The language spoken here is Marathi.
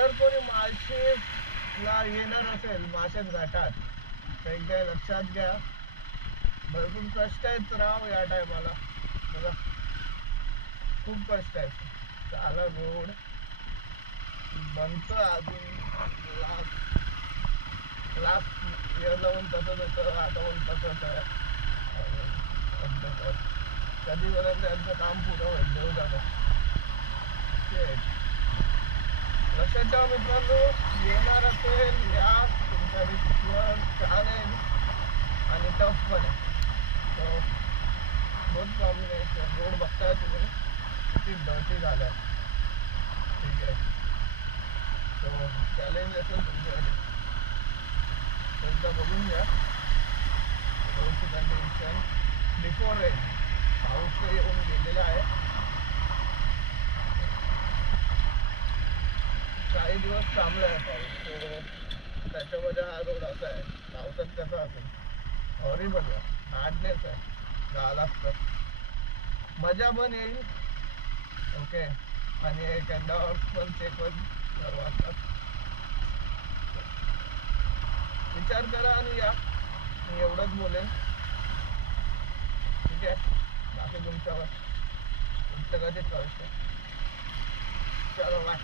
जर कोणी माळशेजला येणार असेल माळशेज घाटात तर एकदा लक्षात घ्या, भरपूर कष्ट आहेत राव या टायमाला. बघा खूप कष्ट आहेत. चाला रोड बनतो अजून, लास्ट इयरला पण तसंच होतं, आता पण तसंच आहे. कधीपर्यंत त्यांचं काम पुरं होईल देऊ जातं. लक्षात ठेवा मित्रांनो, येणार असेल या, तुमचा रिस्क छान आहे आणि टफ पण आहे. तो बहुत कॉम्बिनेशन. रोड बघताय तुम्ही किती डर्टी झाला आहे. ठीक आहे, तो चॅलेंज असेल तुमच्याकडे एकदा बघून घ्या. रोडची कंडिशन बिफोर रेन, पाऊस येऊन गेलेला आहे. काही दिवस थांबला आहे पाऊस, तो त्याच्यामध्ये हा रोड असा आहे. पावसात कसा असेल, हॉरिबल आहे, हार्डनेस आहे, झाला असतं. मजा पण येईल. ओके, आणि कॅन्डावर पण चेक पण सर्व असतात. विचार करा आणि या, मी एवढंच बोलेन. ठीक आहे, बाकी तुमच्यावर, तुमचं कधी कळतं. चलो बाय.